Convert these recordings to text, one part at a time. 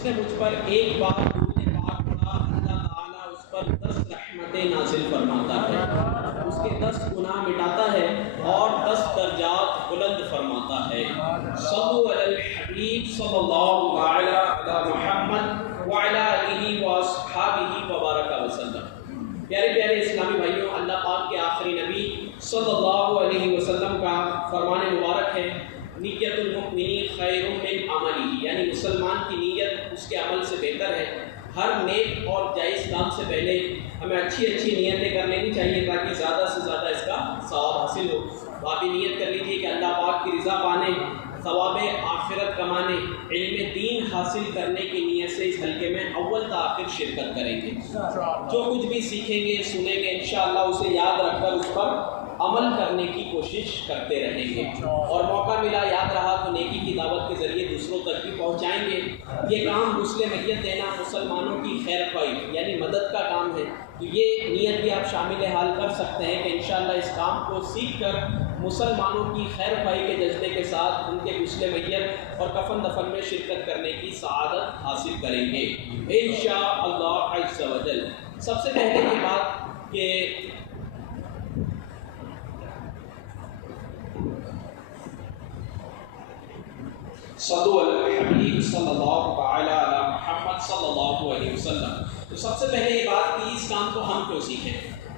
جس نے مجھ پر ایک بار درود پاک پڑھا اللہ تعالیٰ اس پر 10 رحمتیں نازل فرماتا ہے، اس کے 10 گناہ مٹاتا ہے اور 10 درجات بلند فرماتا ہے۔ صلو علی الحبیب صلی اللہ علی محمد وعلی آلہ واصحابہ وبارک وسلم۔ پیارے پیارے اسلامی بھائیوں، اللہ پاک کے آخری نبی صلی اللہ علیہ وسلم کا فرمان مبارک ہے، نیت المؤمن خیر من عملہ، یعنی مسلمان کی نیت اس کے عمل سے بہتر ہے۔ ہر نیک اور جائز کام سے پہلے ہمیں اچھی نیتیں کر لینی چاہیے تاکہ زیادہ سے زیادہ اس کا ثواب حاصل ہو۔ تو آپ یہ نیت کر لیجیے کہ اللہ پاک کی رضا پانے، ثواب آخرت کمانے، علم دین حاصل کرنے کی نیت سے اس حلقے میں اول تا آخر شرکت کریں گے۔ جو کچھ بھی سیکھیں گے سنیں گے انشاءاللہ اسے یاد رکھ کر اس پر عمل کرنے کی کوشش کرتے رہیں گے، اور موقع ملا یاد رہا تو نیکی کی دعوت کے ذریعے دوسروں تک بھی پہنچائیں گے۔ یہ کام غسل میت دینا مسلمانوں کی خیر خواہی یعنی مدد کا کام ہے، تو یہ نیت بھی آپ شامل حال کر سکتے ہیں کہ انشاءاللہ اس کام کو سیکھ کر مسلمانوں کی خیر خواہی کے جذبے کے ساتھ ان کے غسل میت اور کفن دفن میں شرکت کرنے کی سعادت حاصل کریں گے انشاءاللہ عز و جل۔ سب سے پہلے یہ بات کہ صلو علی الحبیب صلی اللہ تعالی علی محمد صلی اللہ علیہ وسلم، تو سب سے پہلے یہ بات کہ اس کام کو ہم کیوں سیکھیں،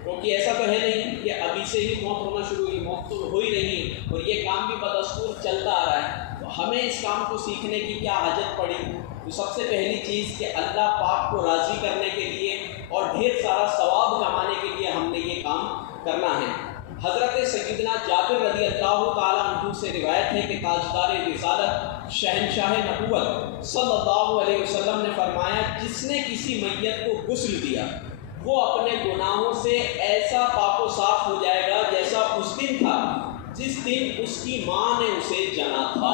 کیونکہ ایسا تو ہے نہیں کہ ابھی سے ہی موت ہونا شروع ہوئی، موت تو ہو ہی رہی ہے اور یہ کام بھی بدستور چلتا آ رہا ہے، تو ہمیں اس کام کو سیکھنے کی کیا حاجت پڑی؟ تو سب سے پہلی چیز کہ اللہ پاک کو راضی کرنے کے لیے اور ڈھیر سارا ثواب کمانے کے لیے ہم نے یہ کام کرنا ہے۔ حضرت سیدنا جابر رضی اللہ تعالیٰ عنہ سے روایت ہے کہ تاجدار رسالت شہنشاہ نبوت صلی اللہ علیہ وسلم نے فرمایا، جس نے کسی میت کو غسل دیا وہ اپنے گناہوں سے ایسا پاک و صاف ہو جائے گا جیسا اس دن تھا جس دن اس کی ماں نے اسے جنا تھا۔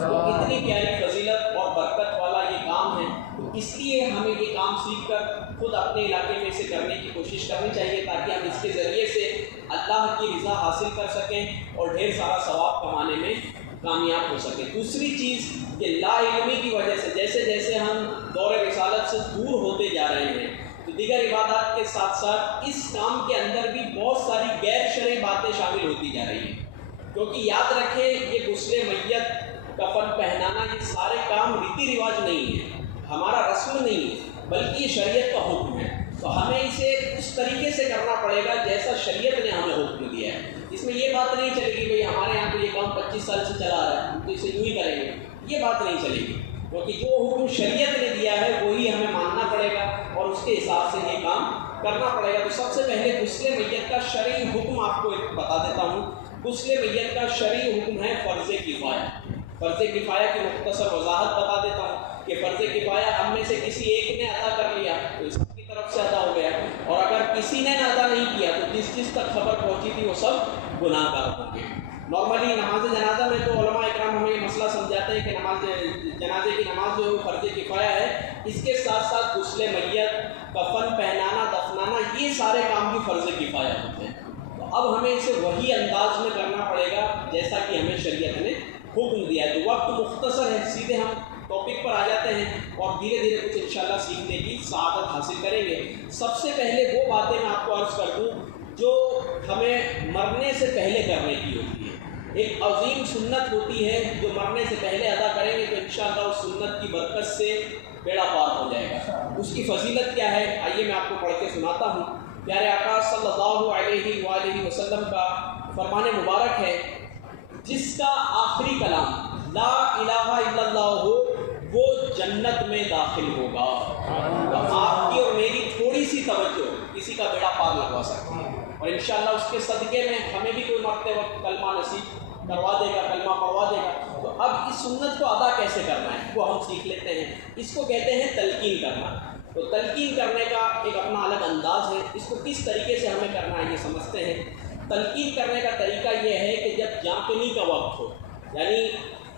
تو اتنی پیاری فضیلت اور برکت والا یہ کام ہے، تو اس لیے ہمیں یہ کام سیکھ کر خود اپنے علاقے میں اسے کرنے کی کوشش کرنی چاہیے تاکہ ہم اس کے ذریعے سے اللہ کی رضا حاصل کر سکیں اور ڈھیر سارا ثواب کمانے میں کامیاب ہو سکیں۔ دوسری چیز کہ لا علمی کی وجہ سے جیسے جیسے ہم دور رسالت سے دور ہوتے جا رہے ہیں تو دیگر عبادات کے ساتھ ساتھ اس کام کے اندر بھی بہت ساری غیر شرعی باتیں شامل ہوتی جا رہی ہیں، کیونکہ یاد رکھیں یہ غسل میت، کفن پہنانا، یہ سارے کام ریتی رواج نہیں ہے، ہمارا رسم نہیں ہے، بلکہ یہ شریعت کا حکم ہے، تو ہمیں اسے اس طریقے سے کرنا پڑے گا جیسا شریعت نے ہمیں حکم دیا ہے۔ اس میں یہ بات نہیں چلے گی بھئی ہمارے یہاں تو یہ کام 25 سال سے چلا رہا ہے ہم تو اسے یوں ہی کریں گے، یہ بات نہیں چلے گی، کیونکہ جو حکم شریعت نے دیا ہے وہی ہمیں ماننا پڑے گا اور اس کے حساب سے یہ کام کرنا پڑے گا۔ تو سب سے پہلے غسل میت کا شرعی حکم آپ کو بتا دیتا ہوں۔ غسل میت کا شرعی حکم ہے فرض کفایہ۔ فرض کفایہ کی مختصر وضاحت بتا دیتا ہوں کہ فرض کفایہ ہم میں سے کسی ایک نے ادا کر لیا تو اس کی طرف سے ادا ہو گیا، اور اگر کسی نے ادا نہیں کیا تو جس تک خبر پہنچی تھی وہ سب گناہ گار ہوں گے۔ نارملی نماز جنازہ میں تو علماء اکرام ہمیں یہ مسئلہ سمجھاتے ہیں کہ نماز جنازے کی نماز جو ہے فرض کفایہ ہے، اس کے ساتھ ساتھ غسل میت، کفن پہنانا، دفنانا، یہ سارے کام بھی فرض کفایہ ہوتے ہیں۔ تو اب ہمیں اسے وہی انداز میں کرنا پڑے گا جیسا کہ ہمیں شریعت نے حکم دیا ہے۔ تو وقت مختصر ہے، سیدھے ہم ٹاپک پر آ جاتے ہیں اور دھیرے دھیرے کچھ انشاءاللہ سیکھنے کی سعادت حاصل کریں گے۔ سب سے پہلے وہ باتیں میں آپ کو عرض کر دوں جو ہمیں مرنے سے پہلے کرنے کی ہوتی ہے۔ ایک عظیم سنت ہوتی ہے جو مرنے سے پہلے ادا کریں گے تو انشاءاللہ اس سنت کی برکت سے بیڑا پار ہو جائے گا۔ اس کی فضیلت کیا ہے آئیے میں آپ کو پڑھ کے سناتا ہوں۔ پیارے آقا صلی اللہ علیہ وآلہ وسلم کا فرمان مبارک ہے، جس کا آخری کلام لا الہ الا اللہ ہو وہ جنت میں داخل ہوگا۔ آپ کی اور میری تھوڑی سی توجہ کسی کا بیڑا پار لگوا سکتی ہے، اور انشاءاللہ اس کے صدقے میں ہمیں بھی کوئی مرتے وقت کلمہ نصیب کروا دے گا، کلمہ پڑھوا دے گا۔ تو اب اس سنت کو ادا کیسے کرنا ہے وہ ہم سیکھ لیتے ہیں۔ اس کو کہتے ہیں تلقین کرنا۔ تو تلقین کرنے کا ایک اپنا الگ انداز ہے، اس کو کس طریقے سے ہمیں کرنا ہے یہ سمجھتے ہیں۔ تلقین کرنے کا طریقہ یہ ہے کہ جب جانکنی کا وقت ہو، یعنی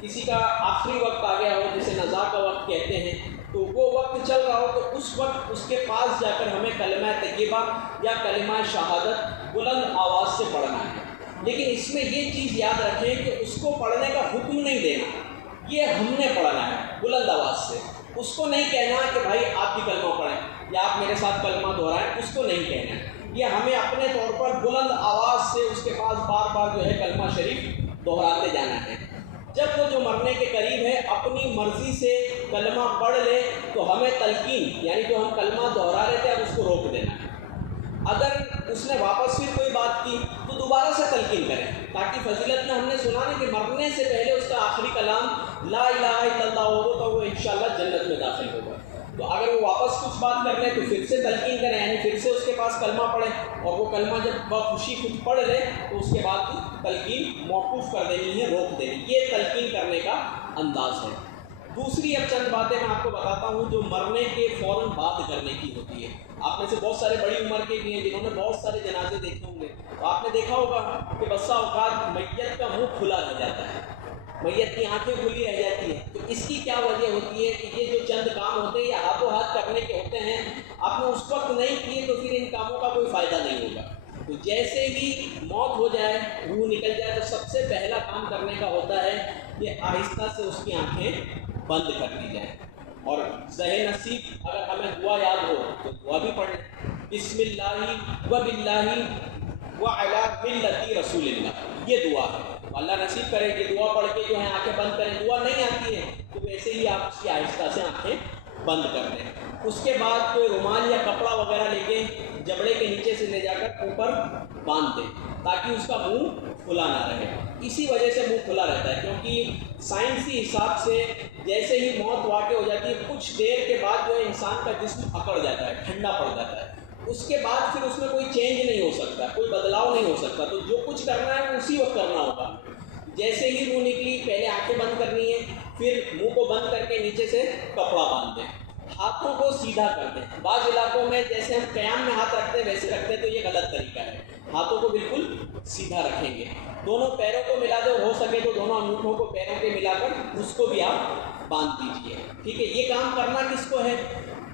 کسی کا آخری وقت آ گیا ہو جسے نزا کا وقت کہتے ہیں، تو وہ وقت چل رہا ہو تو اس وقت اس کے پاس جا کر ہمیں کلمہ طیبہ یا کلمہ شہادت بلند آواز سے پڑھنا ہے۔ لیکن اس میں یہ چیز یاد رکھیں کہ اس کو پڑھنے کا حکم نہیں دینا، یہ ہم نے پڑھنا ہے بلند آواز سے۔ اس کو نہیں کہنا کہ بھائی آپ بھی کلمہ پڑھیں یا آپ میرے ساتھ کلمہ دہرائیں، اس کو نہیں کہنا ہے۔ یہ ہمیں اپنے طور پر بلند آواز سے اس کے پاس بار بار جو ہے کلمہ شریف دہراتے جانا ہے۔ جب وہ جو مرنے کے قریب ہے اپنی مرضی سے کلمہ پڑھ لے تو ہمیں تلقین، یعنی جو ہم کلمہ دہرا رہے تھے اب اس کو روک دینا ہے۔ اگر اس نے واپس پھر کوئی بات کی تو دوبارہ سے تلقین کریں، تاکہ فضیلت میں ہم نے سنا ہے کہ مرنے سے پہلے اس کا آخری کلام لا الہ الا اللہ ہو تو وہ انشاءاللہ جنت میں داخل ہوگا۔ تو اگر وہ واپس کچھ بات کر لے تو پھر سے تلقین کریں، یعنی پھر سے اس کے پاس کلمہ پڑھیں، اور وہ کلمہ جب خوشی خود پڑھ لے تو اس کے بعد تلقین موقوف کر دینی ہے، روک دینی۔ یہ تلقین کرنے کا انداز ہے۔ دوسری اب چند باتیں میں آپ کو بتاتا ہوں جو مرنے کے فوراً بعد کرنے کی ہوتی ہے۔ آپ میں سے بہت سارے بڑی عمر کے بھی ہیں جنہوں نے بہت سارے جنازے دیکھے ہوں گے، تو آپ نے دیکھا ہوگا کہ بسا اوقات میت کا منہ کھلا رہ جاتا ہے، میت کی آنکھیں کھلی رہ جاتی ہیں۔ تو اس کی کیا وجہ ہوتی ہے کہ یہ جو چند کام ہوتے ہیں یہ ہاتھوں ہاتھ کرنے کے ہوتے ہیں، آپ نے اس وقت نہیں کیے تو پھر ان کاموں کا کوئی فائدہ نہیں ہوگا۔ تو جیسے ہی موت ہو جائے، روح نکل جائے، تو سب سے پہلا کام کرنے کا ہوتا ہے کہ آہستہ سے اس کی آنکھیں بند کر دی جائیں، اور زہ نصیب اگر ہمیں دعا یاد ہو تو دعا بھی پڑھ لیں، بسم اللہ و باللہ و علی ملت رسول اللہ، یہ دعا ہے۔ اللہ نصیب کرے کہ دعا پڑھ کے جو ہے آنکھیں بند کریں، دعا نہیں آتی ہے تو ویسے ہی آپ اس کی آہستہ سے آنکھیں بند کر دیں۔ اس کے بعد کوئی رومال یا کپڑا وغیرہ لے کے جبڑے کے نیچے سے لے جا کر اوپر باندھ دیں تاکہ اس کا منہ کھلا نہ رہے۔ اسی وجہ سے منہ کھلا رہتا ہے کیونکہ سائنسی حساب سے جیسے ہی موت واقع ہو جاتی ہے کچھ دیر کے بعد جو ہے انسان کا جسم اکڑ جاتا ہے، ٹھنڈا پڑ جاتا ہے، اس کے بعد پھر اس میں کوئی چینج نہیں ہو سکتا، کوئی بدلاؤ نہیں ہو سکتا۔ تو جو کچھ کرنا ہے اسی وقت کرنا ہوگا۔ جیسے ہی روح نکلی پہلے آنکھیں بند کرنی ہے، پھر منہ کو بند کر کے نیچے سے کپڑا باندھ دیں، ہاتھوں کو سیدھا کر دیں۔ بعض علاقوں میں جیسے ہم قیام میں ہاتھ رکھتے ہیں ویسے رکھتے ہیں تو یہ غلط طریقہ ہے، ہاتھوں کو بالکل سیدھا رکھیں گے۔ دونوں پیروں کو ملا دیں، ہو سکے تو دونوں انگوٹھوں کو پیروں کے ملا کر اس کو بھی آپ باندھ دیجیے، ٹھیک ہے۔ یہ کام کرنا کس کو ہے؟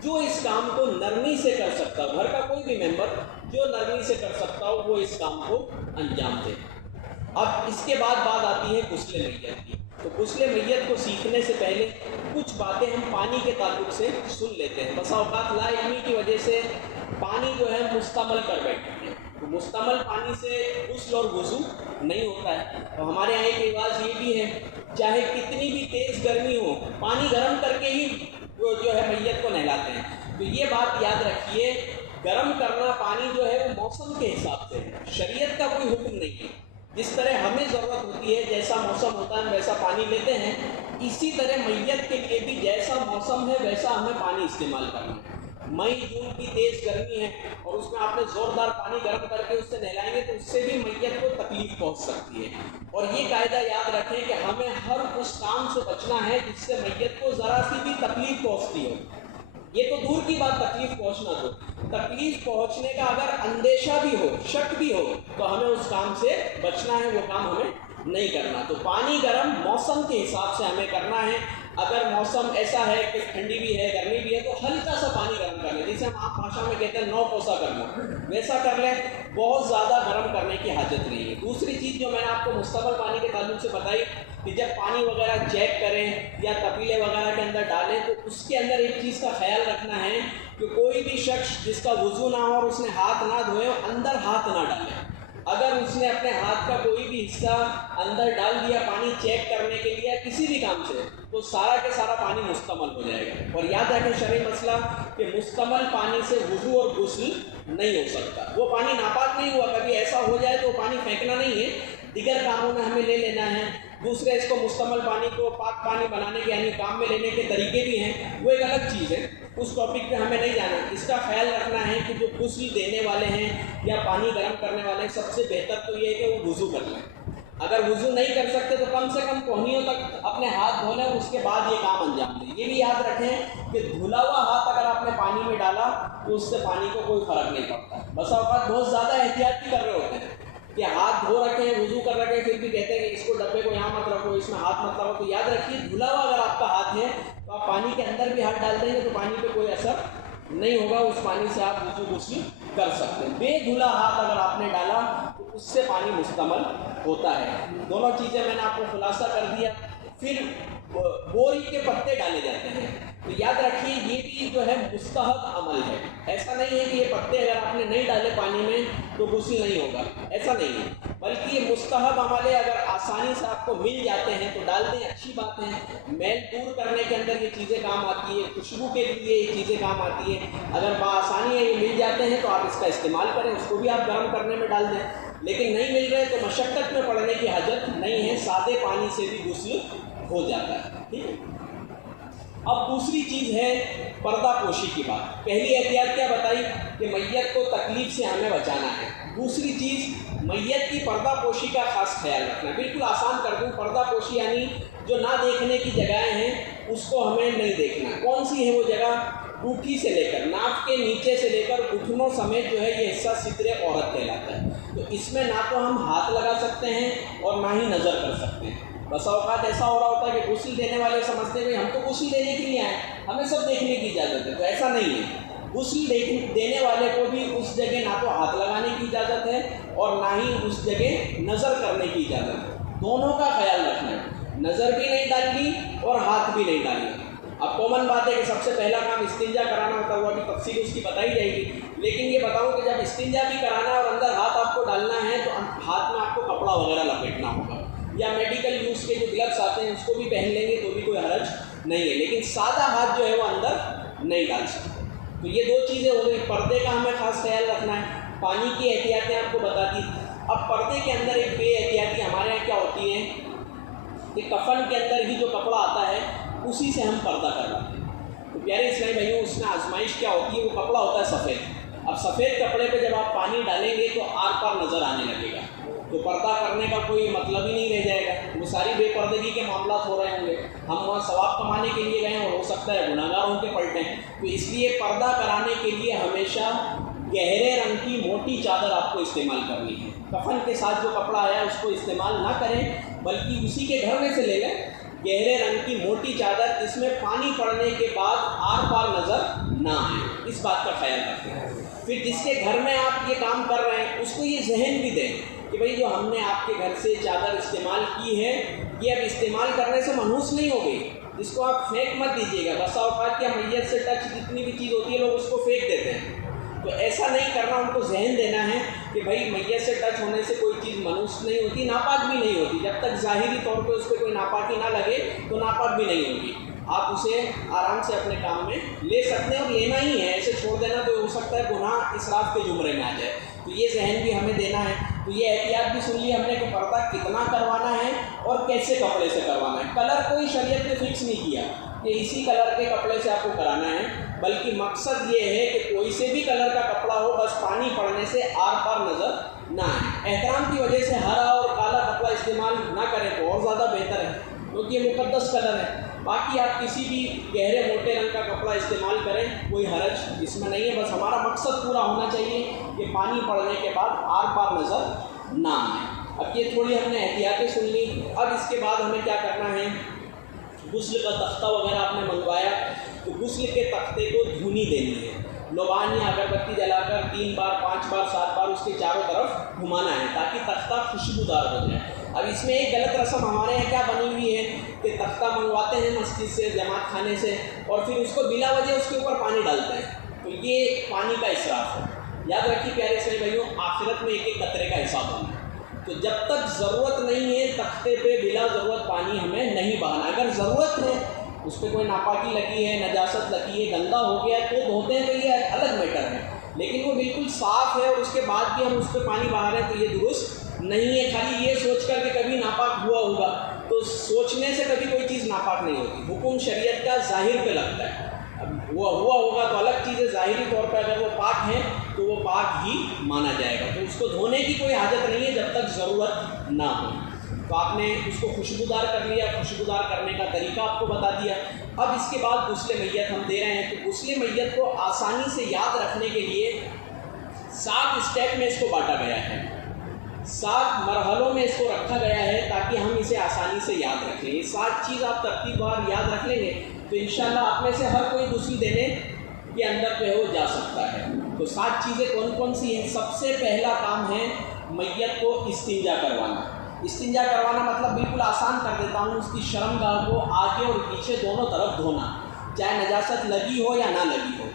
جو اس کام کو نرمی سے کر سکتا ہو، گھر کا کوئی بھی ممبر جو نرمی سے کر سکتا ہو وہ اس کام کو انجام دے۔ اب اس کے بعد بات آتی ہے غسل میت کی۔ تو غسل میت کو سیکھنے سے پہلے کچھ باتیں ہم پانی کے تعلق سے سن لیتے ہیں۔ بسا اوقات لا علمی کی وجہ سے پانی جو ہے مستعمل کر بیٹھتے ہیں، تو مستعمل پانی سے غسل اور وضو نہیں ہوتا ہے۔ تو ہمارے یہاں ایک رواج یہ بھی ہے چاہے کتنی بھی تیز گرمی ہو پانی گرم کر کے ہی وہ جو ہے میت کو نہلاتے ہیں۔ تو یہ بات یاد رکھیے، گرم کرنا پانی جو ہے وہ موسم کے حساب سے ہے، شریعت کا کوئی حکم نہیں ہے۔ جس طرح ہمیں ضرورت ہوتی ہے جیسا موسم ہوتا ہے ویسا پانی لیتے ہیں، اسی طرح میت کے لیے بھی جیسا موسم ہے ویسا ہمیں پانی استعمال کرنا ہے۔ مئی جون کی تیز گرمی ہے اور اس میں آپ نے زوردار پانی گرم کر کے اس سے نہلائیں گے تو اس سے بھی میت کو تکلیف پہنچ سکتی ہے۔ اور یہ قاعدہ یاد رکھیں کہ ہمیں ہر اس کام سے بچنا ہے جس سے میت کو ذرا سی بھی تکلیف پہنچتی ہو۔ یہ تو دور کی بات تکلیف پہنچنا، تو تکلیف پہنچنے کا اگر اندیشہ بھی ہو، شک بھی ہو، تو ہمیں اس کام سے بچنا ہے، وہ کام ہمیں نہیں کرنا۔ تو پانی گرم موسم کے حساب سے ہمیں کرنا ہے۔ اگر موسم ایسا ہے کہ ٹھنڈی بھی ہے گرمی بھی ہے تو ہلکا سا پانی گرم کر لیں، جسے ہم عام بھاشا میں کہتے ہیں 9 کوسا کرنا، ویسا کر لیں، بہت زیادہ گرم کرنے کی حاجت نہیں ہے۔ دوسری چیز جو میں نے آپ کو مستقبل پانی کے تعلق سے بتائی کہ جب پانی وغیرہ چیک کریں یا تپیلے وغیرہ کے اندر ڈالیں تو اس کے اندر ایک چیز کا خیال رکھنا ہے کہ کوئی بھی شخص جس کا وضو نہ ہو اور اس نے ہاتھ نہ دھوئے اندر ہاتھ نہ ڈالے۔ اگر اس نے اپنے ہاتھ کا کوئی بھی حصہ اندر ڈال دیا پانی چیک کرنے کے لیے کسی بھی کام سے تو سارا کے سارا پانی مستعمل ہو جائے گا۔ اور یاد رکھیں شرعی مسئلہ کہ مستعمل پانی سے وضو اور غسل نہیں ہو سکتا، وہ پانی ناپاک نہیں ہوا، کبھی ایسا ہو جائے تو پانی پھینکنا نہیں ہے، دیگر کاموں میں ہمیں لے لینا ہے۔ دوسرے اس کو مستعمل پانی کو پاک پانی بنانے کے یعنی کام میں لینے کے طریقے بھی ہیں، وہ ایک الگ چیز ہے، اس ٹاپک پہ ہمیں نہیں جانا۔ اس کا خیال رکھنا ہے کہ جو غسل دینے والے ہیں یا پانی گرم کرنے والے ہیں سب سے بہتر تو یہ ہے کہ وہ وضو کر لیں۔ اگر وضو نہیں کر سکتے تو کم سے کم کوہنیوں تک اپنے ہاتھ دھو لیں اور اس کے بعد یہ کام انجام دیں۔ یہ بھی یاد رکھیں کہ دھلا ہوا ہاتھ اگر آپ نے پانی میں ڈالا تو اس سے پانی کو کوئی فرق نہیں پڑتا۔ بسا اوقات بہت زیادہ احتیاط بھی کر رہے ہوتے ہیں کہ ہاتھ دھو رکھے ہیں وضو کر رکھے ہیں پھر بھی کہتے ہیں کہ اس کو ڈبے کو یہاں مت رکھو، اس میں ہاتھ مت لگاؤ۔ تو یاد رکھیے دھلا ہوا اگر آپ کا ہاتھ ہے تو آپ پانی کے اندر بھی ہاتھ ڈال دیں گے تو پانی پہ کوئی اثر نہیں ہوگا، اس پانی سے آپ وضو غسل کر سکتے ہیں۔ بے دھلا ہاتھ اگر آپ نے ڈالا تو اس سے پانی مستعمل ہوتا ہے۔ دونوں چیزیں میں نے آپ کو خلاصہ کر دیا۔ پھر بوری کے پتے ڈالے جاتے ہیں، تو یاد جو ہے مستحب عمل ہے. ایسا نہیں ہے کہ یہ پتے اگر آپ نے نہیں ڈالے پانی میں تو غسل نہیں ہوگا، ایسا نہیں ہے، بلکہ یہ مستحب عمل ہے. اگر آسانی سے آپ کو مل جاتے ہیں تو ڈال دیں، اچھی بات ہے. میل دور کرنے کے اندر یہ چیزیں کام آتی ہے، خوشبو کے لیے یہ چیزیں کام آتی ہے. اگر بآسانی یہ مل جاتے ہیں تو آپ اس کا استعمال کریں، اس کو بھی آپ گرم کرنے میں ڈال دیں. لیکن نہیں مل رہے تو مشقت میں پڑنے کی حاجت نہیں ہے، سادے پانی سے بھی غسل ہو جاتا ہے. ٹھیک ہے. اب دوسری چیز ہے پردہ پوشی کی بات. پہلی احتیاط کیا بتائی کہ میت کو تکلیف سے ہمیں بچانا ہے. دوسری چیز میت کی پردہ پوشی کا خاص خیال رکھنا. بالکل آسان کر دوں، پردہ پوشی یعنی جو نہ دیکھنے کی جگہیں ہیں اس کو ہمیں نہیں دیکھنا. کون سی ہے وہ جگہ؟ گوٹھی سے لے کر ناک کے نیچے سے لے کر گھٹنوں سمیت جو ہے یہ حصہ ستر عورت کہلاتا ہے. تو اس میں نہ تو ہم ہاتھ لگا سکتے ہیں اور نہ ہی نظر کر سکتے ہیں. بس اوقات ایسا ہو رہا ہوتا ہے کہ غسل دینے والے سمجھتے ہیں ہم تو غسل دینے کے لیے آئے، ہمیں سب دیکھنے کی اجازت ہے. تو ایسا نہیں ہے. غسل دینے والے کو بھی اس جگہ نہ تو ہاتھ لگانے کی اجازت ہے اور نہ ہی اس جگہ نظر کرنے کی اجازت ہے. دونوں کا خیال رکھنا ہے. نظر بھی نہیں ڈالنی اور ہاتھ بھی نہیں ڈالنا. اب کامن بات ہے کہ سب سے پہلا کام استنجا کرانا ہوتا ہے، وہ ابھی تفصیل اس کی بتائی جائے گی. لیکن یہ بتاؤں کہ جب استنجا بھی کرانا ہے اور اندر ہاتھ آپ کو ڈالنا ہے تو ہاتھ میں آپ کو کپڑا وغیرہ لپیٹنا ہوگا، یا میڈیکل یوز کے جو گلوز آتے ہیں اس کو بھی پہن لیں گے تو بھی کوئی حرج نہیں ہے. لیکن سادہ ہاتھ جو ہے وہ اندر نہیں ڈال سکتے. تو یہ دو چیزیں ہو گئی. پردے کا ہمیں خاص خیال رکھنا ہے. پانی کی احتیاطیں آپ کو بتا دی. اب پردے کے اندر ایک بے احتیاطی ہمارے یہاں کیا ہوتی ہے کہ کفن کے اندر ہی جو کپڑا آتا ہے اسی سے ہم پردہ کرواتے ہیں. تو پیارے اسلامی بھائیوں، اس میں آزمائش کیا ہوتی ہے؟ وہ کپڑا ہوتا ہے سفید. اب سفید کپڑے پہ جب آپ پانی ڈالیں گے تو آر پار نظر آنے لگے گا، تو پردہ کرنے کا کوئی مطلب ہی نہیں رہ جائے گا. وہ ساری بے پردگی کے معاملات ہو رہے ہوں گے. ہم وہاں ثواب کمانے کے لیے گئے ہیں اور ہو سکتا ہے گناہگار ہوں کے پلٹیں. تو اس لیے پردہ کرانے کے لیے ہمیشہ گہرے رنگ کی موٹی چادر آپ کو استعمال کرنی ہے. کفن کے ساتھ جو کپڑا آیا اس کو استعمال نہ کریں، بلکہ اسی کے گھر میں سے لے لیں. گہرے رنگ کی موٹی چادر جس میں پانی پڑنے کے بعد آر پار نظر نہ آئے، اس بات کا خیال رکھیں. پھر جس کے گھر میں آپ یہ کام کر رہے ہیں اس کو یہ ذہن بھی دیں کہ بھئی جو ہم نے آپ کے گھر سے چادر استعمال کی ہے یہ اب استعمال کرنے سے منحوس نہیں ہو گئی، اس کو آپ پھینک مت دیجیے گا. بسا اوقات کیا میت سے ٹچ جتنی بھی چیز ہوتی ہے لوگ اس کو پھینک دیتے ہیں. تو ایسا نہیں کرنا. ان کو ذہن دینا ہے کہ بھائی میت سے ٹچ ہونے سے کوئی چیز منحوس نہیں ہوتی، ناپاک بھی نہیں ہوتی. جب تک ظاہری طور پہ اس پہ کوئی ناپاکی نہ لگے تو ناپاک بھی نہیں ہوگی. آپ اسے آرام سے اپنے کام میں لے سکتے ہیں اور لینا ہی ہے. ایسے چھوڑ دینا تو ہو سکتا ہے گناہ اسراف کے زمرے میں آ جائے. تو یہ ذہن بھی ہمیں دینا ہے. تو یہ احتیاط بھی سن لی ہم نے کہ پردہ کتنا کروانا ہے اور کیسے کپڑے سے کروانا ہے. کلر کوئی شریعت نے فکس نہیں کیا کہ اسی کلر کے کپڑے سے آپ کو کرانا ہے، بلکہ مقصد یہ ہے کہ کوئی سے بھی کلر کا کپڑا ہو، بس پانی پڑنے سے آر پار نظر نہ آئے. احترام کی وجہ سے ہرا اور کالا کپڑا استعمال نہ کریں تو اور زیادہ بہتر ہے، کیونکہ یہ مقدس کلر ہے. باقی آپ کسی بھی گہرے موٹے رنگ کا کپڑا استعمال کریں، کوئی حرج اس میں نہیں ہے. بس ہمارا مقصد پورا ہونا چاہیے کہ پانی پڑنے کے بعد آر پار نظر نہ آئے. اب یہ تھوڑی ہم نے احتیاطیں سن لی. اب اس کے بعد ہمیں کیا کرنا ہے؟ غسل کا تختہ وغیرہ آپ نے منگوایا تو غسل کے تختے کو دھونی دینی ہے. لوبان یا اگربتی جلا کر 3 بار 5 بار 7 بار اس کے چاروں طرف گھمانا ہے تاکہ تختہ خوشبودار ہو جائے. اب اس میں ایک غلط رسم ہمارے یہاں کیا بنی ہوئی ہے کہ تختہ منگواتے ہیں مسجد سے، جماعت خانے سے، اور پھر اس کو بلا وجہ اس کے اوپر پانی ڈالتے ہیں. تو یہ پانی کا اسراف ہے. یاد رکھیے پیارے اسلامی بھائیوں، آخرت میں ایک ایک قطرے کا حساب ہونا ہے. تو جب تک ضرورت نہیں ہے تختے پہ بلا ضرورت پانی ہمیں نہیں بہانا. اگر ضرورت ہے، اس پہ کوئی ناپاکی لگی ہے، نجاست لگی ہے، گندا ہو گیا ہے تو دھوتے ہیں، تو یہ الگ میٹر ہے. لیکن وہ بالکل صاف ہے اور اس کے بعد بھی ہم اس پہ پانی بہا رہے ہیں تو یہ درست نہیں ہے. خالی یہ سوچ کر کہ کبھی ناپاک ہوا ہوگا، تو سوچنے سے کبھی کوئی چیز ناپاک نہیں ہوتی. حکم شریعت کا ظاہر پہ لگتا ہے. اب وہ ہوا ہوگا تو الگ چیز ہے، ظاہری طور پہ اگر وہ پاک ہیں تو وہ پاک ہی مانا جائے گا. تو اس کو دھونے کی کوئی حاجت نہیں ہے جب تک ضرورت نہ ہو. تو آپ نے اس کو خوشبودار کر لیا. خوشبودار کرنے کا طریقہ آپ کو بتا دیا. اب اس کے بعد غسل میت ہم دے رہے ہیں. تو غسل میت کو آسانی سے یاد رکھنے کے لیے 7 اسٹیپ میں اس کو بانٹا گیا ہے، 7 مرحلوں میں اس کو رکھا گیا ہے تاکہ ہم اسے آسانی سے یاد رکھیں. یہ 7 چیز آپ ترتیب وار یاد رکھ لیں گے تو انشاءاللہ آپ میں سے ہر کوئی غسل دینے کے اندر جو ہے وہ جا سکتا ہے. تو 7 چیزیں کون کون سی ہیں؟ سب سے پہلا کام ہے میت کو استنجا کروانا. استنجا کروانا مطلب بالکل آسان کر دیتا ہوں، اس کی شرمگاہ کو آگے اور پیچھے دونوں طرف دھونا. چاہے نجاست لگی ہو یا نہ لگی ہو.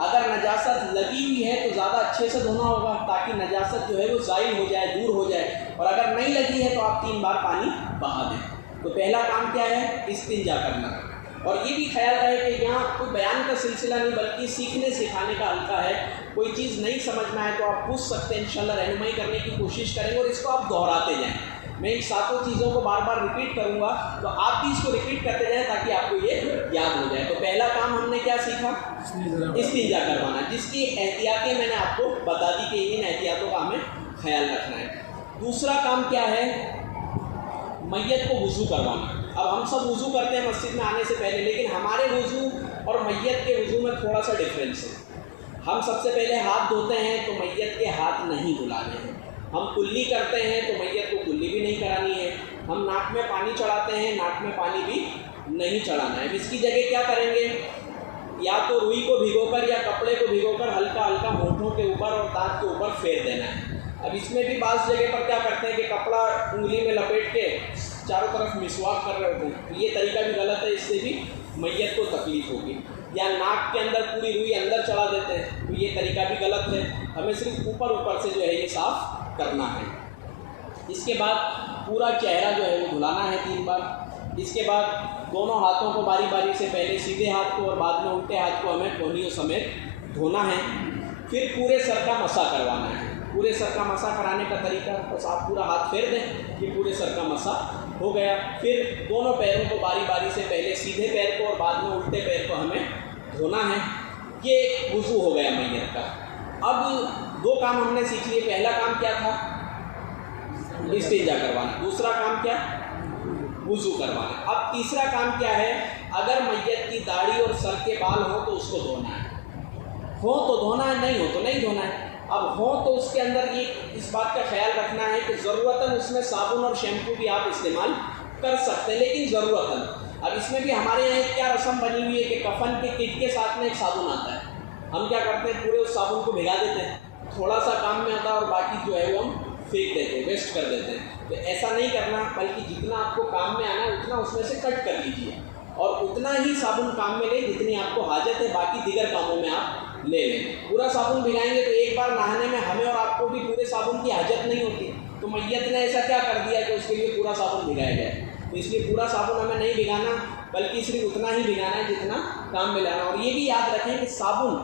اگر نجاست لگی ہوئی ہے تو زیادہ اچھے سے دھونا ہوگا تاکہ نجاست جو ہے وہ زائل ہو جائے, دور ہو جائے, اور اگر نہیں لگی ہے تو آپ 3 بار پانی بہا دیں. تو پہلا کام کیا ہے؟ استنجا کرنا. اور یہ بھی خیال رہے کہ یہاں کوئی بیان کا سلسلہ نہیں بلکہ سیکھنے سکھانے کا حلقہ ہے. کوئی چیز نہیں سمجھنا ہے تو آپ پوچھ سکتے ہیں, انشاءاللہ رہنمائی کرنے کی کوشش کریں گے اور اس کو آپ دہراتے جائیں. میں ان 7 چیزوں کو بار بار ریپیٹ کروں گا تو آپ بھی اس کو ریپیٹ کرتے جائیں تاکہ آپ کو یہ یاد ہو جائے. تو پہلا کام ہم نے کیا سیکھا؟ استنجا کروانا, جس کی احتیاطیں میں نے آپ کو بتا دی کہ ان احتیاطوں کا ہمیں خیال رکھنا ہے. دوسرا کام کیا ہے؟ میت کو وضو کروانا. اب ہم سب وضو کرتے ہیں مسجد میں آنے سے پہلے, لیکن ہمارے وضو اور میت کے وضو میں تھوڑا سا ڈفرینس ہے. ہم سب سے پہلے ہاتھ دھوتے ہیں تو میت کے ہاتھ نہیں دھلانے ہیں. ہم کلی کرتے ہیں تو میت کو کلی بھی نہیں کرانی ہے. ہم ناک میں پانی چڑھاتے ہیں, ناک میں پانی بھی نہیں چڑھانا ہے. اس کی جگہ کیا کریں گے؟ یا تو روئی کو بھگو کر یا کپڑے کو بھگو کر ہلکا ہلکا ہونٹوں کے اوپر اور دانت کے اوپر پھیر دینا ہے. اب اس میں بھی بعض جگہ پر کیا کرتے ہیں کہ کپڑا انگلی میں لپیٹ کے چاروں طرف مسواک کر رہے ہوتے ہیں. یہ طریقہ بھی غلط ہے, اس سے بھی میت کو تکلیف ہوگی. یا ناک کے اندر پوری روئی اندر چڑھا دیتے ہیں تو یہ طریقہ بھی غلط ہے. ہمیں صرف اوپر سے جو ہے یہ صاف کرنا ہے. اس کے بعد پورا چہرہ جو ہے وہ دھلانا ہے 3 بار. اس کے بعد دونوں ہاتھوں کو باری باری سے پہلے سیدھے ہاتھ کو اور بعد میں الٹے ہاتھ کو ہمیں کونیوں سمیت دھونا ہے. پھر پورے سر کا مسح کروانا ہے. پورے سر کا مسح کرانے کا طریقہ بس آپ پورا ہاتھ پھیر دیں کہ پورے سر کا مسح ہو گیا. پھر دونوں پیروں کو باری باری سے پہلے سیدھے پیر کو اور بعد میں الٹے پیر کو ہمیں دھونا ہے. یہ وضو ہو گیا میت کا. اب 2 کام ہم نے سیکھ لیے. پہلا کام کیا تھا؟ استنجا کروانا. دوسرا کام کیا؟ وضو کروانا. اب تیسرا کام کیا ہے؟ اگر میت کی داڑھی اور سر کے بال ہوں تو اس کو دھونا ہے. ہو تو دھونا ہے, نہیں ہو تو نہیں دھونا ہے. اب ہو تو اس کے اندر یہ اس بات کا خیال رکھنا ہے کہ ضرورتاً اس میں صابن اور شیمپو بھی آپ استعمال کر سکتے ہیں, لیکن ضرورتاً. اب اس میں بھی ہمارے یہاں ایک کیا رسم بنی ہوئی ہے کہ کفن کے کٹ کے ساتھ میں ایک صابن آتا ہے. ہم کیا کرتے ہیں؟ پورے اس صابن کو بھگا دیتے ہیں, تھوڑا سا کام میں آتا ہے اور باقی جو ہے وہ ہم پھینک دیتے ہیں, ویسٹ کر دیتے ہیں. تو ایسا نہیں کرنا, بلکہ جتنا آپ کو کام میں آنا ہے اتنا اس میں سے کٹ کر لیجیے اور اتنا ہی صابن کام میں لیں جتنی آپ کو حاجت ہے. باقی دیگر کاموں میں آپ لے لیں. پورا صابن بھگائیں گے تو ایک بار نہانے میں ہمیں اور آپ کو بھی پورے صابن کی حاجت نہیں ہوتی. تو میت نے ایسا کیا کر دیا کہ اس کے لیے پورا صابن بھگایا جائے. تو اس لیے پورا صابن ہمیں نہیں بھگانا, بلکہ صرف اتنا ہی بھگانا ہے جتنا کام میں لانا. اور یہ بھی یاد رکھیں کہ صابن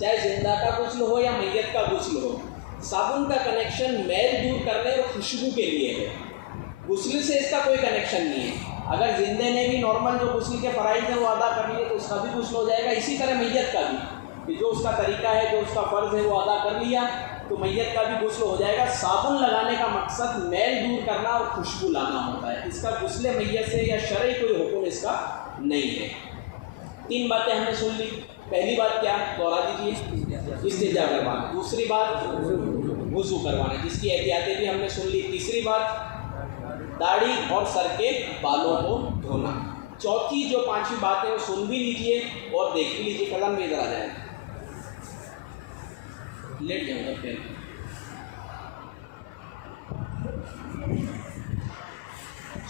چاہے زندہ کا غسل ہو یا میت کا غسل ہو, صابن کا کنیکشن میل دور کرنے اور خوشبو کے لیے ہے. غسل سے اس کا کوئی کنیکشن نہیں ہے. اگر زندے نے بھی نارمل جو غسل کے فرائض ہیں وہ ادا کر لیے تو اس کا بھی غسل ہو جائے گا. اسی طرح میت کا بھی, کہ جو اس کا طریقہ ہے, جو اس کا فرض ہے وہ ادا کر لیا تو میت کا بھی غسل ہو جائے گا. صابن لگانے کا مقصد میل دور کرنا اور خوشبو لانا ہوتا ہے. اس کا غسل میت سے یا شرعی کوئی حکم اس کا نہیں ہے. 3 باتیں ہم نے سن لی. پہلی بات کیا؟ دوہرا دیجیے. استنجا کروانا. دوسری بات وضو کروانا, جس کی احتیاطیں بھی ہم نے سن لی. تیسری بات داڑھی اور سر کے بالوں کو دھونا. چوتھی جو 5ویں بات ہے وہ سن بھی لیجیے اور دیکھ بھی لیجیے. قلم میں ادھر آ جائے, لیٹ جاؤں گا پھر.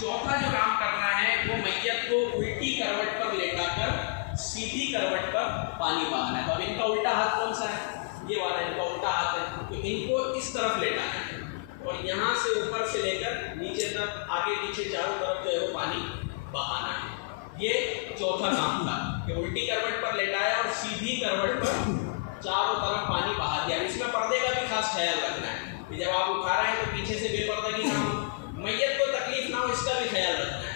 چوتھا جو کام کرنا ہے وہ میت کو الٹی کروٹ پر لیٹا کر سیدھی کروٹ پر پانی بہانا ہے. تو اب ان کا الٹا ہاتھ کون سا ہے؟ یہ والا ان کا الٹا ہاتھ ہے. تو ان کو اس طرف لیٹانا ہے اور یہاں سے اوپر سے لے کر نیچے تک آگے پیچھے چاروں طرف جو ہے وہ پانی بہانا ہے. یہ چوتھا کام تھا کہ الٹی کروٹ پر لیٹایا اور سیدھی کروٹ پر چاروں طرف پانی بہا دیا. اس میں پردے کا بھی خاص خیال رکھنا ہے کہ جب آپ اٹھا رہے ہیں تو پیچھے سے بے پردگی نہ ہو, میت کو تکلیف نہ ہو, اس کا بھی خیال رکھنا ہے.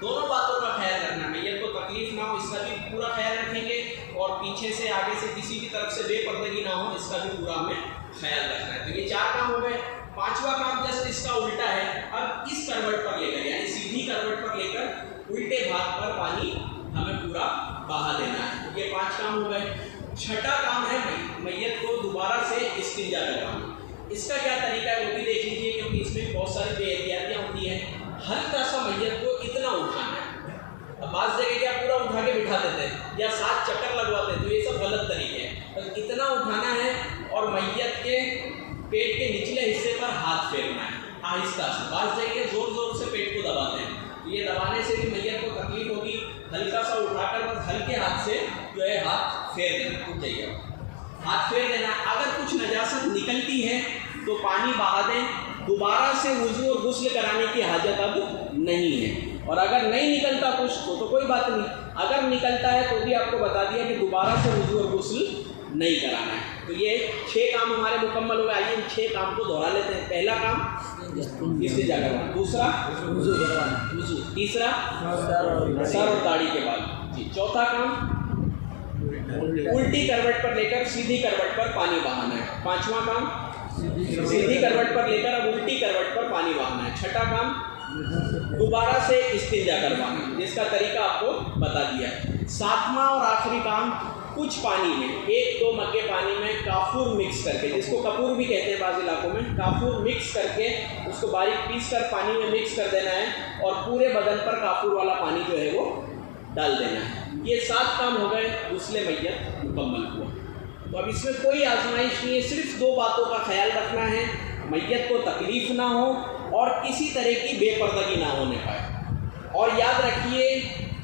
دونوں باتوں کا خیال رکھنا ہے. میت کو تکلیف نہ ہو اس کا بھی پورا خیال رکھیں گے اور پیچھے سے آگے سے کسی بھی طرف سے بے پردگی نہ ہو اس کا بھی پورا ہمیں خیال رکھنا ہے. تو یہ 4 کام ہو گئے. 5واں کام جسٹ اس کا الٹا ہے. اب اس کروٹ پر لے کر یعنی سیدھی کروٹ پر لے کر الٹے بھاگ پر پانی ہمیں پورا بہا دینا ہے. یہ 5 کام ہو گئے. 6واں کام ہے میت کو دوبارہ سے استنجا کروانا. اس کا کیا طریقہ ہے وہ بھی دیکھ لیجیے, کیونکہ اس میں بہت ساری بے احتیاطیاں ہوتی ہیں. ہلکا سا میت کو اتنا اٹھانا ہے. اب بعض جگہ کیا پورا اٹھا کے بٹھا دیتے ہیں یا 7 چکر لگواتے ہیں, تو یہ سب غلط طریقے ہیں. بس اتنا اٹھانا ہے اور میت کے پیٹ کے نچلے حصے پر ہاتھ پھیرنا ہے آہستہ سے. بعض جگہ زور زور سے پیٹ کو دباتے ہیں, یہ دبانے سے بھی میت کو تکلیف ہوگی. ہلکا سا اٹھا کر بس ہلکے ہاتھ سے جو ہے ہاتھ پھیر دینا، کچھ جائیے ہاتھ پھیر دینا۔ اگر کچھ نجاست نکلتی ہے تو پانی بہا دیں، دوبارہ سے وضو اور غسل کرانے کی حاجت اب نہیں ہے۔ اور اگر نہیں نکلتا کچھ تو کوئی بات نہیں، اگر نکلتا ہے تو بھی آپ کو بتا دیا کہ دوبارہ سے وضو اور غسل نہیں کرانا ہے۔ تو یہ 6 کام ہمارے مکمل ہو گئے۔ آئیے ان 6 کام کو دہرا لیتے ہیں۔ پہلا کام استنجا کروانا، دوسرا وضو، تیسرا سر اور داڑھی کے بال، جی، چوتھا کام الٹی کروٹ پر لے کر سیدھی کروٹ پر پانی بہانا ہے، پانچواں کام سیدھی کروٹ پر لے کر اب الٹی کروٹ پر پانی بہانا ہے، چھٹا کام دوبارہ سے استنجا کروانا جس کا طریقہ آپ کو بتا دیا ہے، ساتواں اور آخری کام کچھ پانی میں 1-2 مگے پانی میں کافور مکس کر کے، جس کو کپور بھی کہتے ہیں بعض علاقوں میں، کافور مکس کر کے اس کو باریک پیس کر پانی میں مکس کر دینا ہے اور پورے بدن پر کافور والا پانی جو ہے وہ ڈال دینا ہے۔ یہ 7 کام ہو گئے، غسل میت مکمل ہوا۔ تو اب اس میں کوئی آزمائش نہیں ہے، صرف 2 باتوں کا خیال رکھنا ہے، میت کو تکلیف نہ ہو اور کسی طرح کی بے پردگی نہ ہونے پائے۔ اور یاد رکھیے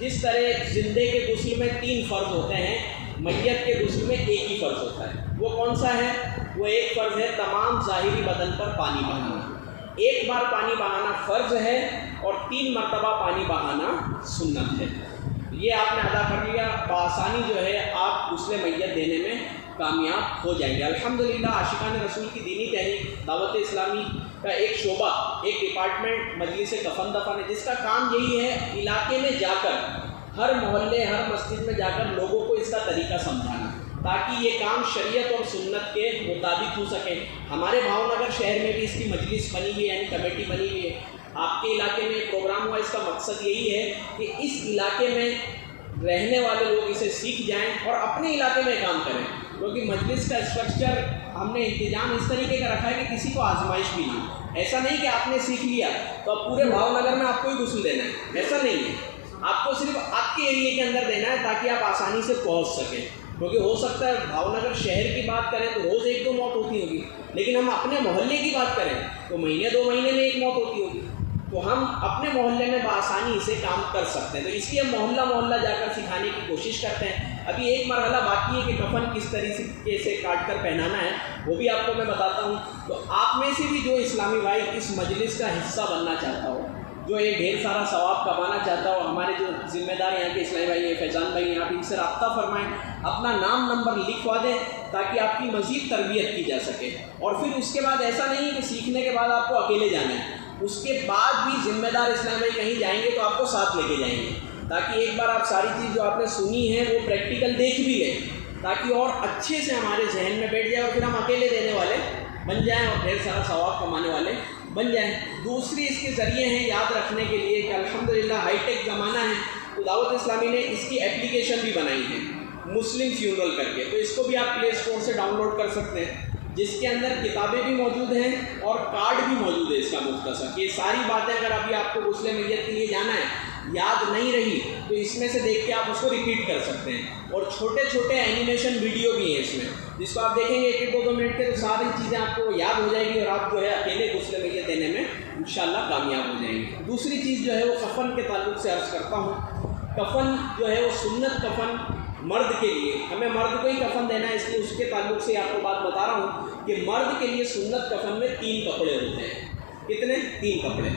جس طرح زندے کے غسل میں 3 فرض ہوتے ہیں، میت کے غسل میں ایک ہی فرض ہوتا ہے۔ وہ کون سا ہے؟ وہ ایک فرض ہے تمام ظاہری بدن پر پانی بہانا۔ ایک بار پانی بہانا فرض ہے اور 3 مرتبہ پانی بہانا سنت ہے۔ یہ آپ نے ادا کر لیا، بآسانی جو ہے آپ غسل میت دینے میں کامیاب ہو جائیں گے الحمدللہ۔ عاشقان رسول کی دینی تحریک دعوت اسلامی کا ایک شعبہ، ایک ڈپارٹمنٹ مجلس کفن دفن ہے، جس کا کام یہی ہے علاقے میں جا کر، ہر محلے ہر مسجد میں جا کر لوگوں کو اس کا طریقہ سمجھانا، تاکہ یہ کام شریعت اور سنت کے مطابق ہو سکے۔ ہمارے بھاؤ نگر شہر میں بھی اس کی مجلس بنی ہوئی ہے، یعنی کمیٹی بنی ہوئی ہے۔ آپ کے علاقے میں پروگرام ہوا، اس کا مقصد یہی ہے کہ اس علاقے میں رہنے والے لوگ اسے سیکھ جائیں اور اپنے علاقے میں کام کریں، کیونکہ مجلس کا اسٹرکچر ہم نے انتظام اس طریقے کا رکھا ہے کہ کسی کو آزمائش بھی نہیں۔ ایسا نہیں کہ آپ نے سیکھ لیا تو اب پورے بھاؤ نگر میں آپ کو ہی غسل دینا ہے، ایسا نہیں ہے۔ آپ کو صرف آپ کے ایریے کے اندر دینا ہے تاکہ آپ آسانی سے پہنچ سکیں، کیونکہ ہو سکتا ہے بھاؤ نگر شہر کی بات کریں تو روز 1-2 موت ہوتی ہوگی، لیکن ہم اپنے محلے کی بات کریں تو مہینے 2 مہینے میں 1 موت ہوتی ہوگی، تو ہم اپنے محلے میں بآسانی سے کام کر سکتے ہیں۔ تو اس لیے ہم محلہ محلہ جا کر سکھانے کی کوشش کرتے ہیں۔ ابھی ایک مرحلہ باقی ہے کہ کفن کس طریقے سے کاٹ کر پہنانا ہے، وہ بھی آپ کو میں بتاتا ہوں۔ تو آپ میں سے بھی جو اسلامی بھائی اس مجلس کا حصہ بننا چاہتا ہو، جو یہ ڈھیر سارا ثواب کمانا چاہتا ہو، ہمارے جو ذمہ دار یہاں کے اسلامی بھائی ہیں، فیضان بھائی ہیں، آپ ان سے رابطہ فرمائیں، اپنا نام نمبر لکھوا دیں تاکہ آپ کی مزید تربیت کی جا سکے۔ اور پھر اس کے بعد ایسا نہیں کہ سیکھنے کے بعد آپ کو اکیلے جانا ہے، اس کے بعد بھی ذمہ دار اسلامی بھائی کہیں جائیں گے تو آپ کو ساتھ لے کے جائیں گے، تاکہ ایک بار آپ ساری چیز جو آپ نے سنی ہے وہ پریکٹیکل دیکھ بھی لیں، تاکہ اور اچھے سے ہمارے ذہن میں بیٹھ جائے اور پھر ہم اکیلے دینے والے بن جائیں اور ڈھیر سارا ثواب کمانے والے بن جائیں۔ دوسری اس کے ذریعے ہیں یاد رکھنے کے لیے کہ الحمدللہ ہائی ٹیک زمانہ ہے، تو دعوت اسلامی نے اس کی اپلیکیشن بھی بنائی ہے مسلم فیونرل کر کے، تو اس کو بھی آپ پلے اسٹور سے ڈاؤن لوڈ کر سکتے ہیں، جس کے اندر کتابیں بھی موجود ہیں اور کارڈ بھی موجود ہے اس کا مختصر۔ یہ ساری باتیں اگر ابھی آپ کو غسل میت کے لیے جانا ہے یاد نہیں رہی تو اس میں سے دیکھ کے آپ اس کو ریپیٹ کر سکتے ہیں، اور چھوٹے چھوٹے اینیمیشن ویڈیو بھی ہیں اس میں، جس کو آپ دیکھیں گے 1-2 منٹ کے، تو ساری چیزیں آپ کو یاد ہو جائے گی اور آپ جو ہے اکیلے غسل میت دینے میں انشاءاللہ کامیاب ہو جائیں گے۔ دوسری چیز جو ہے وہ کفن کے تعلق سے عرض کرتا ہوں۔ کفن جو ہے وہ سنت کفن مرد کے لیے، ہمیں مرد کو ہی کفن دینا ہے، اس لیے اس کے تعلق سے آپ کو بات بتا رہا ہوں کہ مرد کے لیے سنت کفن میں 3 کپڑے ہوتے ہیں۔ کتنے؟ 3 کپڑے۔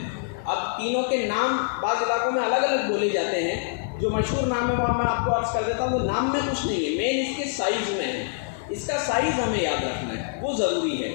اب تینوں کے نام بعض علاقوں میں الگ الگ بولے جاتے ہیں، جو مشہور نام ہے وہ میں آپ کو عرض کر دیتا ہوں۔ وہ نام میں کچھ نہیں ہے، مین اس کے سائز میں ہے، اس کا سائز ہمیں یاد رکھنا ہے، وہ ضروری ہے۔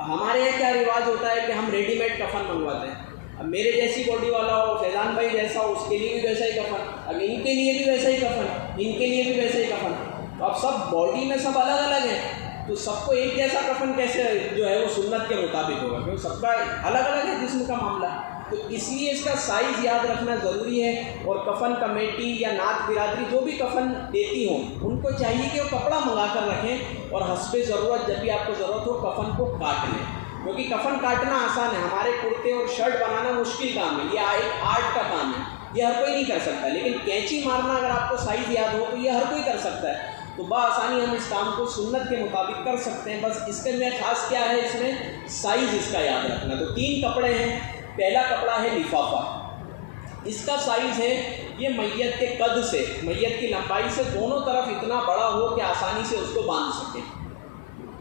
ہمارے یہاں کیا رواج ہوتا ہے کہ ہم ریڈی میڈ کفن منگواتے ہیں، اب میرے جیسی باڈی والا ہو، فیضان بھائی جیسا ہو، اس کے لیے بھی ویسا ہی کفن، اب ان کے لیے بھی ویسا ہی کفن، ان کے لیے بھی ویسا ہی کفن، تو اب سب باڈی میں سب الگ الگ ہیں، تو سب کو ایک جیسا کفن کیسے جو ہے وہ سنت کے مطابق ہوگا، کیونکہ سب کا الگ الگ ہے جسم کا معاملہ، تو اس لیے اس کا سائز یاد رکھنا ضروری ہے۔ اور کفن کمیٹی یا نعت برادری جو بھی کفن دیتی ہوں ان کو چاہیے کہ وہ کپڑا منگا کر رکھیں اور حسب ضرورت جب بھی آپ کو ضرورت ہو کفن کو کاٹ لیں، کیونکہ کفن کاٹنا آسان ہے، ہمارے کرتے اور شرٹ بنانا مشکل کام ہے، یہ ایک آرٹ کا کام ہے، یہ ہر کوئی نہیں کر سکتا، لیکن کینچی مارنا اگر آپ کو سائز یاد ہو تو یہ ہر کوئی کر سکتا ہے، تو بآسانی ہم اس کام کو سنت کے مطابق کر سکتے ہیں۔ بس اس کے میں خاص کیا ہے، اس میں سائز اس کا یاد رکھنا۔ تو 3 کپڑے ہیں۔ پہلا کپڑا ہے لفافہ، اس کا سائز ہے یہ میت کے قد سے، میت کی لمبائی سے دونوں طرف اتنا بڑا ہو کہ آسانی سے اس کو باندھ سکے۔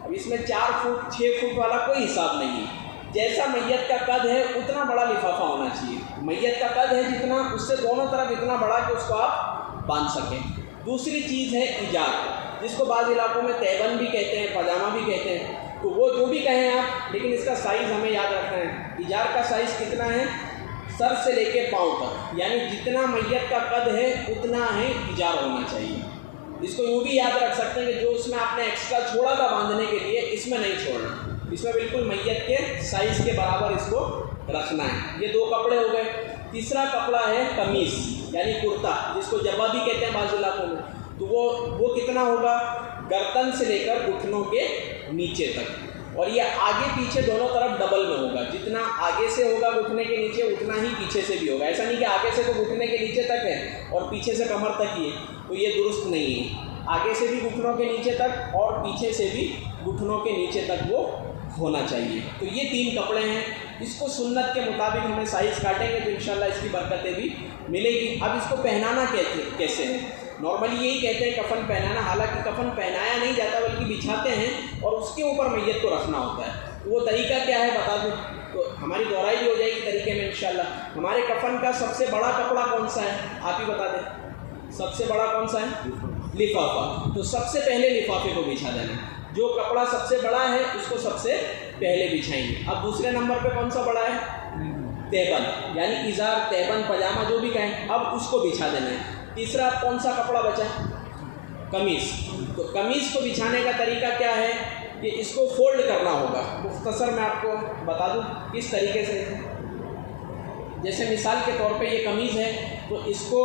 اب اس میں 4 فٹ 6 فٹ والا کوئی حساب نہیں ہے، جیسا میت کا قد ہے اتنا بڑا لفافہ ہونا چاہیے۔ میت کا قد ہے جتنا، اس سے دونوں طرف اتنا بڑا کہ اس کو آپ باندھ سکیں۔ دوسری چیز ہے ایجار، جس کو بعض علاقوں میں تیبن بھی کہتے ہیں، پاجامہ بھی کہتے ہیں، تو وہ جو بھی کہیں آپ، لیکن اس کا سائز ہمیں یاد رکھنا ہے۔ ایجار کا سائز کتنا ہے؟ سر سے لے کے پاؤں تک، یعنی جتنا میت کا قد ہے اتنا ہی ایجار ہونا چاہیے۔ اس کو یوں بھی یاد رکھ سکتے ہیں کہ جو اس میں آپ نے ایکسٹرا چھوڑا تھا باندھنے کے لیے، اس میں نہیں چھوڑنا، اس میں بالکل میت کے سائز کے برابر اس کو رکھنا ہے۔ یہ 2 کپڑے ہو گئے۔ تیسرا کپڑا ہے قمیص یعنی کرتا، جس کو جبہ بھی کہتے ہیں بعض علاقوں میں، تو وہ کتنا ہوگا؟ گردن سے لے کر گھٹنوں کے نیچے تک، اور یہ آگے پیچھے دونوں طرف ڈبل میں ہوگا، جتنا آگے سے ہوگا گھٹنے کے نیچے اتنا ہی پیچھے سے بھی ہوگا۔ ایسا نہیں کہ آگے سے تو گھٹنے کے نیچے تک ہے اور پیچھے سے کمر تک ہی ہے، تو یہ درست نہیں ہے۔ آگے سے بھی گھٹنوں کے نیچے تک اور پیچھے سے بھی گھٹنوں کے نیچے تک وہ ہونا چاہیے۔ تو یہ 3 کپڑے ہیں، اس کو سنت کے مطابق ہمیں سائز کاٹیں گے تو انشاءاللہ اس کی برکتیں بھی ملے گی۔ اب اس کو پہنانا کیسے ہے؟ نارملی یہی کہتے ہیں کفن پہنانا، حالانکہ کفن پہنایا نہیں جاتا بلکہ بچھاتے ہیں اور اس کے اوپر میت کو رکھنا ہوتا ہے۔ وہ طریقہ کیا ہے بتا دوں تو ہماری دہرائی بھی ہو جائے گی طریقے میں انشاءاللہ۔ ہمارے کفن کا سب سے بڑا کپڑا کون سا ہے؟ آپ ہی بتا دیں، سب سے بڑا کون سا ہے؟ لفافہ۔ تو سب سے پہلے لفافے کو بچھا دینا، جو کپڑا سب سے بڑا ہے اس کو سب سے پہلے بچھائیں گے۔ اب دوسرے نمبر پہ کون سا بڑا ہے؟ تیبن، یعنی ازار، تیبن، پاجامہ جو بھی کہیں، اب اس کو بچھا دینا ہے۔ تیسرا کون سا کپڑا بچا؟ قمیص۔ تو قمیص کو بچھانے کا طریقہ کیا ہے کہ اس کو فولڈ کرنا ہوگا۔ مختصر میں آپ کو بتا دوں کس طریقے سے، جیسے مثال کے طور پہ یہ قمیض ہے تو اس کو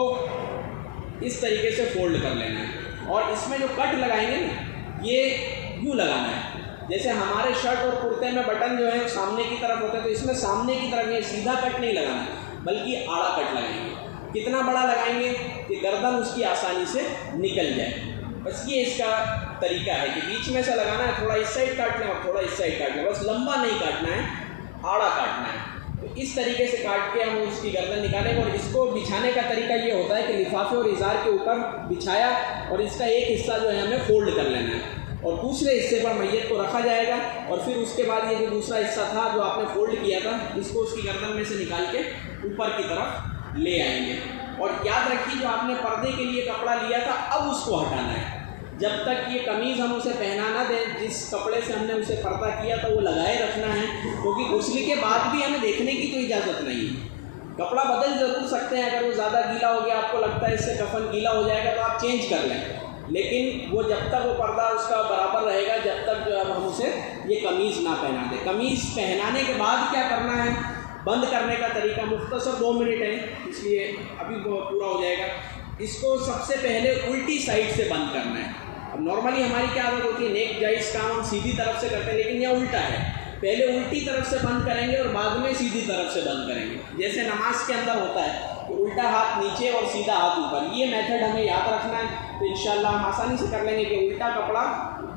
اس طریقے سے فولڈ کر لینا ہے، اور اس میں جو کٹ لگائیں گے نا یہ یوں لگانا ہے، جیسے ہمارے شرٹ اور کرتے میں بٹن جو ہے سامنے کی طرف ہوتے ہیں، تو اس میں سامنے کی طرف یہ سیدھا کٹ نہیں لگانا ہے بلکہ آڑا کٹ لگائیں گے۔ کتنا بڑا لگائیں گے کہ گردن اس کی آسانی سے نکل جائے، بس یہ اس کا طریقہ ہے کہ بیچ میں سے لگانا ہے، تھوڑا اس سائڈ کاٹ لیں اور تھوڑا اس سائڈ کاٹ لیں، بس لمبا نہیں کاٹنا ہے، آڑا کاٹنا ہے۔ تو اس طریقے سے کاٹ کے ہم اس کی گردن نکالیں گے، اور اس کو بچھانے کا طریقہ یہ ہوتا ہے کہ لفافے اور ازار کے اوپر بچھایا اور اس کا ایک حصہ جو ہے ہمیں فولڈ کر لینا ہے، اور دوسرے حصے پر میت کو رکھا جائے گا، اور پھر اس کے بعد یہ جو دوسرا حصہ تھا جو آپ نے فولڈ کیا تھا اس کو اس کی گردن میں سے نکال کے اوپر کی طرف لے آئیں گے۔ اور یاد رکھیے جو آپ نے پردے کے لیے کپڑا لیا تھا اب اس کو ہٹانا ہے، جب تک یہ قمیض ہم اسے پہنا نہ دیں، جس کپڑے سے ہم نے اسے پردہ کیا تھا وہ لگائے رکھنا ہے، کیونکہ غسل کے بعد بھی ہمیں دیکھنے کی تو اجازت نہیں ہے۔ کپڑا بدل ضرور سکتے ہیں، اگر وہ زیادہ گیلا ہو گیا، آپ کو لگتا ہے اس سے کفن گیلا ہو جائے گا تو آپ چینج کر لیں، لیکن وہ جب تک وہ پردہ اس کا برابر رہے گا جب تک جو اب ہم اسے یہ قمیض نہ پہنا دیں۔ قمیض پہنانے کے بعد کیا کرنا ہے؟ بند کرنے کا طریقہ مختصر 2 منٹ ہے، اس لیے ابھی پورا ہو جائے گا۔ اس کو سب سے پہلے الٹی سائڈ سے بند کرنا ہے۔ اب نارملی ہماری کیا عادت ہوتی ہے، نیک جائز کام ہم سیدھی طرف سے کرتے ہیں، لیکن یہ الٹا ہے، پہلے الٹی طرف سے بند کریں گے اور بعد میں سیدھی طرف سے بند کریں گے، جیسے نماز کے اندر ہوتا ہے کہ الٹا ہاتھ نیچے اور سیدھا ہاتھ اوپر۔ یہ میتھڈ ہمیں یاد رکھنا ہے، تو انشاءاللہ ہم آسانی سے کر لیں گے کہ الٹا کپڑا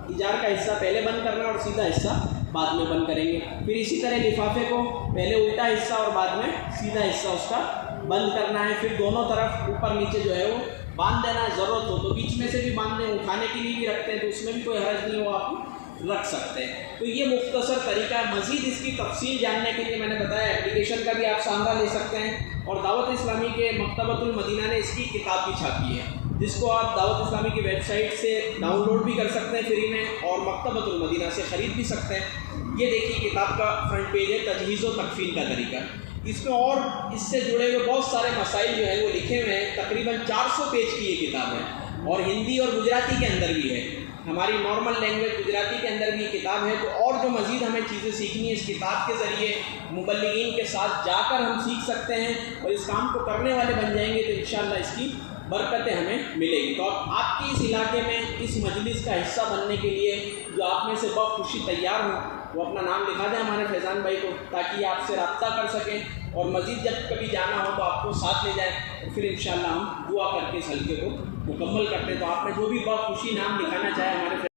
ایجار کا حصہ پہلے بند کرنا اور سیدھا حصہ بعد میں بند کریں گے۔ پھر اسی طرح لفافے کو پہلے الٹا حصہ اور بعد میں سیدھا حصہ اس کا بند کرنا ہے، پھر دونوں طرف اوپر نیچے جو ہے وہ باندھ دینا ہے، ضرورت ہو تو بیچ میں سے بھی باندھ دیں، اٹھانے کے لیے بھی رکھتے ہیں تو اس میں بھی کوئی حرج نہیں ہو، آپ رکھ سکتے ہیں۔ تو یہ مختصر طریقہ ہے، مزید اس کی تفصیل جاننے کے لیے میں نے بتایا اپلیکیشن کا بھی آپ سامنا لے سکتے ہیں، اور دعوت اسلامی کے مکتبۃ المدینہ نے اس کی کتاب بھی چھاپی ہے، جس کو آپ دعوت اسلامی کی ویب سائٹ سے ڈاؤن لوڈ بھی کر سکتے ہیں فری میں، اور مکتبۃ المدینہ سے خرید بھی سکتے ہیں۔ یہ دیکھیے کتاب کا فرنٹ پیج ہے، تجہیز و تکفین کا طریقہ۔ اس میں اور اس سے جڑے ہوئے بہت سارے مسائل جو ہیں وہ لکھے ہوئے ہیں، تقریباً 400 پیج کی یہ کتاب ہے، اور ہندی اور گجراتی کے اندر بھی ہے، ہماری نارمل لینگویج گجراتی کے اندر بھی یہ کتاب ہے۔ تو اور جو مزید ہمیں چیزیں سیکھنی ہے اس کتاب کے ذریعے مبلغین کے ساتھ جا کر ہم سیکھ سکتے ہیں، اور اس کام کو کرنے والے بن جائیں گے تو انشاءاللہ اس کی برکتیں ہمیں ملے گی۔ تو آپ کی اس علاقے میں اس مجلس کا حصہ بننے کے لیے جو آپ میں سے بخوشی تیار ہوں وہ اپنا نام لکھا دیں ہمارے فیضان بھائی کو، تاکہ یہ آپ سے رابطہ کر سکیں، اور مزید جب کبھی جانا ہو تو آپ کو ساتھ لے جائیں، اور پھر انشاءاللہ ہم دعا کر کے اس حلقے کو مکمل کرتے ہیں۔ تو آپ نے جو بھی بخوشی نام لکھانا چاہے ہمارے